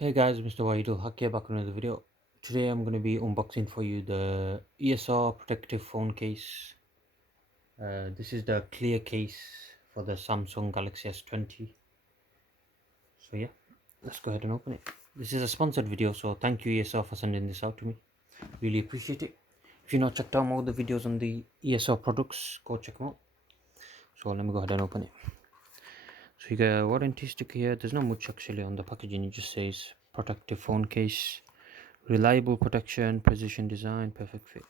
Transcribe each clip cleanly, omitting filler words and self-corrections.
Hey guys, MrWaheedulHaque here, back with another video. Today I'm going to be unboxing for you the ESR protective phone case. This is the clear case for the Samsung Galaxy S20. So yeah, let's go ahead and open it. This is a sponsored video, so thank you ESR for sending this out to me. Really appreciate it. If you've not checked out all the videos on the ESR products, go check them out. So let me go ahead and open it. So you get a warranty sticker here. There's not much actually on the packaging. It just says protective phone case, reliable protection, precision design, perfect fit.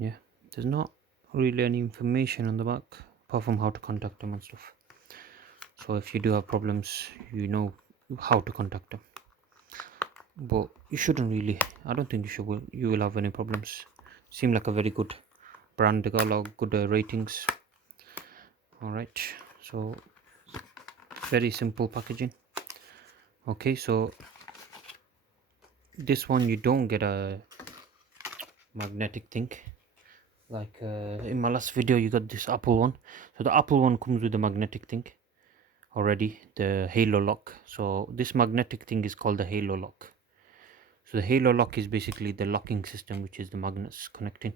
Yeah, there's not really any information on the back apart from how to contact them and stuff. So if you do have problems, you know how to contact them. But you shouldn't really. I don't think you will have any problems. Seem like a very good brand. They got a lot of good ratings. All right, so very simple packaging. Okay, so this one you don't get a magnetic thing like in my last video you got this Apple one. So the Apple one comes with a magnetic thing already, the HaloLock. So this magnetic thing is called the HaloLock. So the HaloLock is basically the locking system, which is the magnets connecting.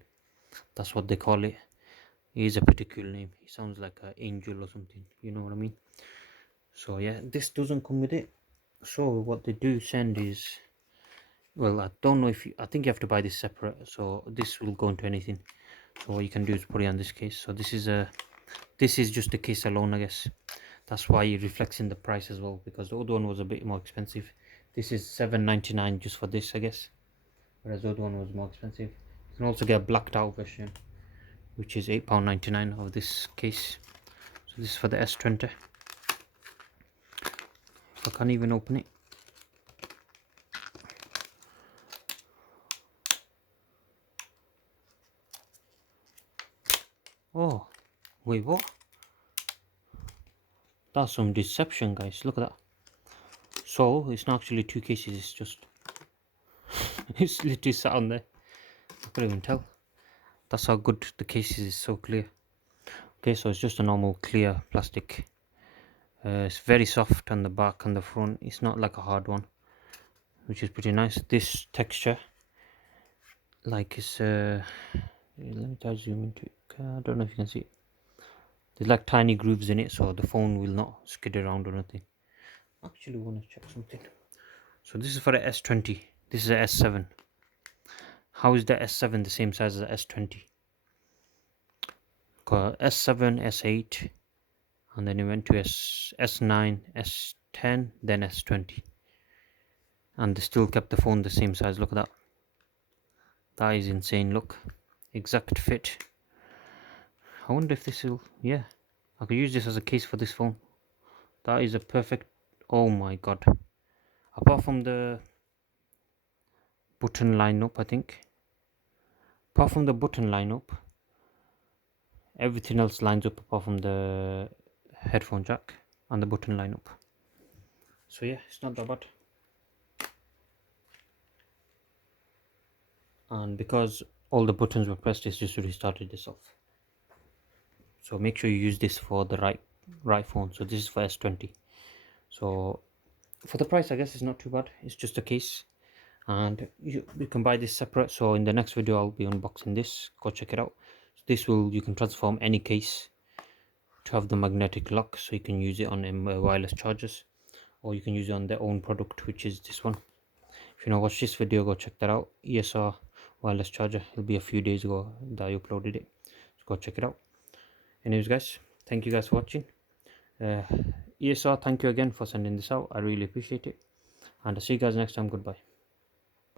That's what they call it. It is a pretty cool name. It sounds like an angel or something, you know what I mean? So yeah, this doesn't come with it. So what they do send is, well, I don't know if I think you have to buy this separate, so this will go into anything. So what you can do is put it on this case. So this is just the case alone, I guess. That's why it reflects in the price as well, because the other one was a bit more expensive. This is $7.99 just for this, I guess, whereas the other one was more expensive. You can also get a blacked out version, which is £8.99 of this case. So this is for the S20. I can't even open it. Oh, wait, what? That's some deception, guys. Look at that. So it's not actually two cases, it's just it's literally sat on there. I couldn't even tell. That's how good the case is so clear. Okay, so it's just a normal clear plastic. It's very soft on the back and the front. It's not like a hard one, which is pretty nice. This texture, like it's let me try to zoom into it. I don't know if you can see it. There's like tiny grooves in it, so the phone will not skid around or nothing. Actually, want to check something. So this is for the S20. This is a S7. How is the S7 the same size as the S20? S7, S8, and then it went to S9, S10, then S20, and they still kept the phone the same size. Look at that. That is insane. Look, exact fit. I wonder if this will, yeah, I could use this as a case for this phone. That is a perfect, oh my god. Apart from the button lineup, I think, apart from the button lineup, everything else lines up apart from the headphone jack and the button lineup. So yeah, it's not that bad. And because all the buttons were pressed, it's just restarted this off. So make sure you use this for the right phone. So this is for S20. So for the price, I guess it's not too bad. It's just a case, and you can buy this separate. So in the next video I'll be unboxing this. Go check it out. So this will, you can transform any case to have the magnetic lock, so you can use it on wireless chargers, or you can use it on their own product, which is this one. If you not watched this video, go check that out. ESR wireless charger. It'll be a few days ago that I uploaded it, so go check it out. Anyways guys, thank you guys for watching. ESR, thank you again for sending this out. I really appreciate it, and I'll see you guys next time. Goodbye.